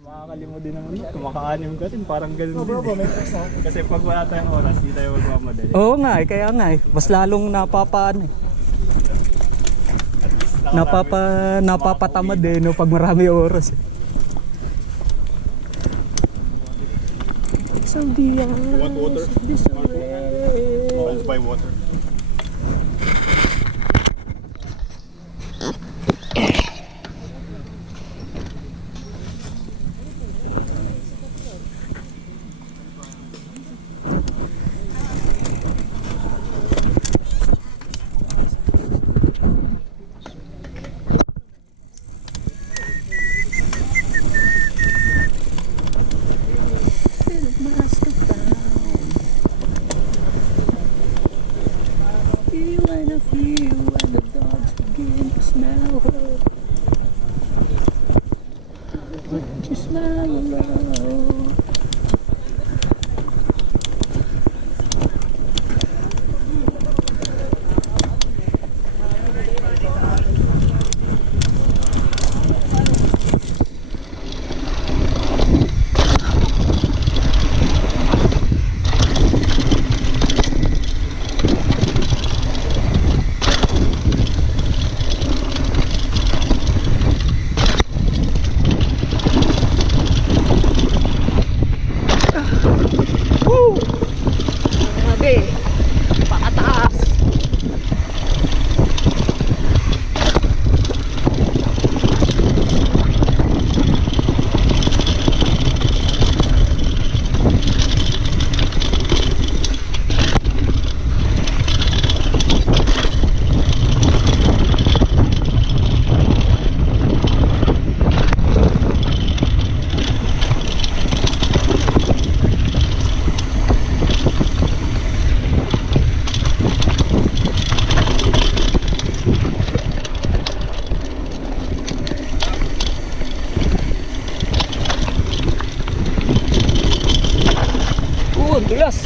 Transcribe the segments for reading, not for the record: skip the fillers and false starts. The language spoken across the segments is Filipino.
Makakalimot din naman. Kung maka-anim ka rin, parang ganun din. Kasi pag wala tayong oras, di tayo magmamadali. Oo nga eh, kaya nga eh. Mas lalong napapaan eh. Napapatamad eh no, pag marami oras eh. So the Want water? I'll buy water. Dulas.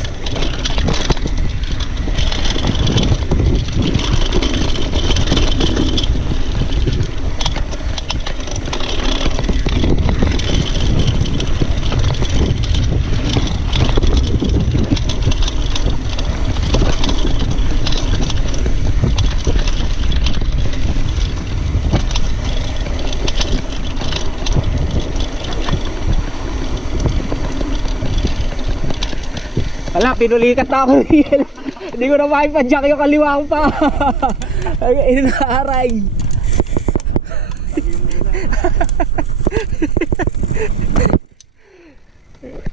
Wala, pinulikat na ako. Hindi ko na maipadyak yung kaliwa ko pa. Ay, inaaray.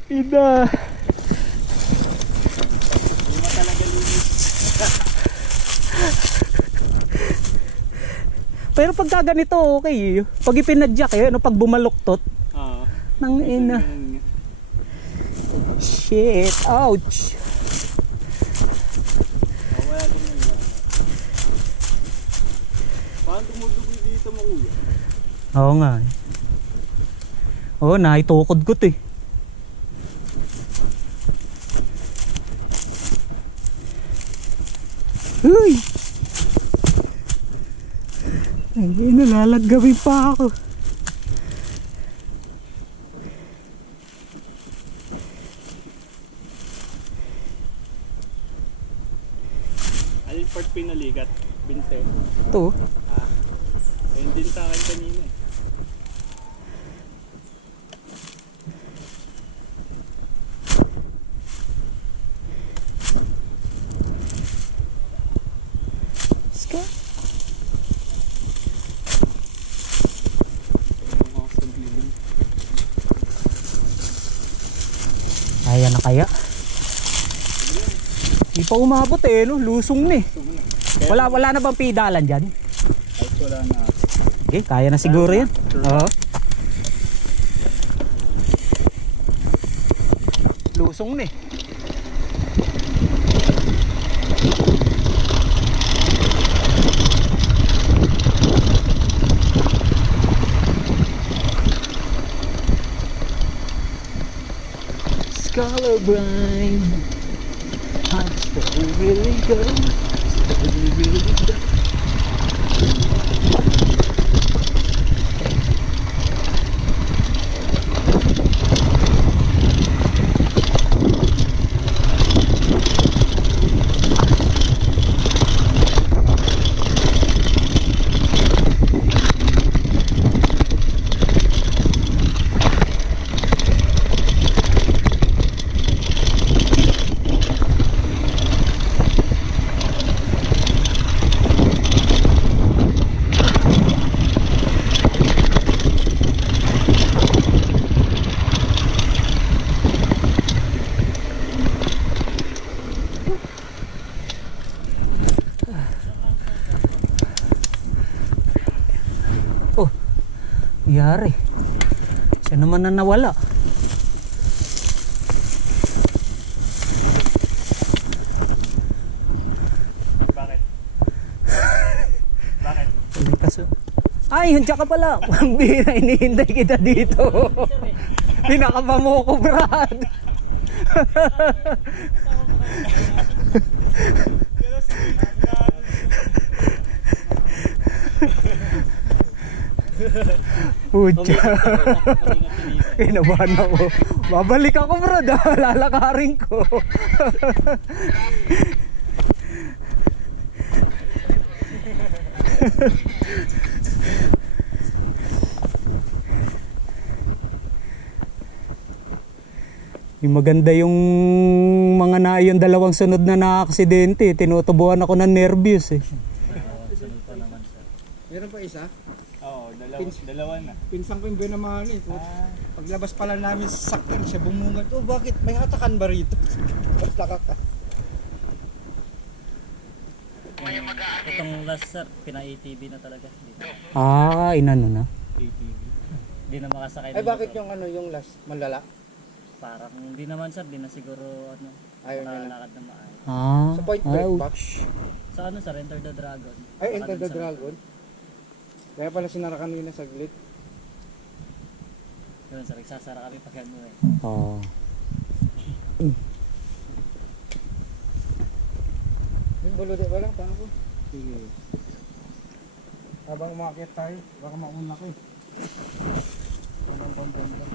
Ina. Pero pagka ganito okay. Pag ipinadyak eh, pag bumaluktot. Nang ina. Shit, ouch. Paano tumudugoy dito mo kuya? Oo nga eh. Oo, naitukod ko to eh. Uy! Ay, nalalagawin pa ako. Alin part pinaligat? Binte? Ito. Ayun din sa akin kanina eh. Ska. Kaya na kaya? Di pa umabot eh, no? Lusong na eh. Wala na bang pidalan dyan? Ay, wala na. Okay, kaya na siguro yan. Oo. Lusong na eh. Scholar Brine. How we really go? We really go. Yari. Siya naman na nawala. Bakit? Bakit? Hindi kaso. Ay, yun ka pala. Pambira, hinihintay kita dito. Pinakaba mo ko, Brad. Pucha. Kinabahan ako. Babalik ako, Brad. Lalakarin ko. Yung maganda yung mga yung dalawang sunod na na-aksidente, tinutubuan ako ng nervyos eh. Sunod pa naman sir. Meron pa isa? Oo, dalawa na. Pinsang ko yung doon naman eh. Paglabas pala namin sa sakyan siya, bumungat. Oh, bakit? May hatakan ba rito? Laka ka. Itong last sir, pina-ATV na talaga dito. Ah, inano na. ATV. Hindi na makasakay Ay, ng bakit motor. yung ano, yung last, malala? Parang hindi naman sir, di na siguro ano, Ayaw niya na. makalakad na maayos. Ah, Sa Point Break ba? ouch. Sa ano sir, Enter the Dragon. Ay, Baka Enter dun the sa- Dragon. Kaya pala sinara kanina saglit. Yun sir, nagsasara kami pag ano eh. Oh. Yung bulode pa lang, paano ko? Sige. Habang umakit tayo, baka mauna ko eh. Walang content lang.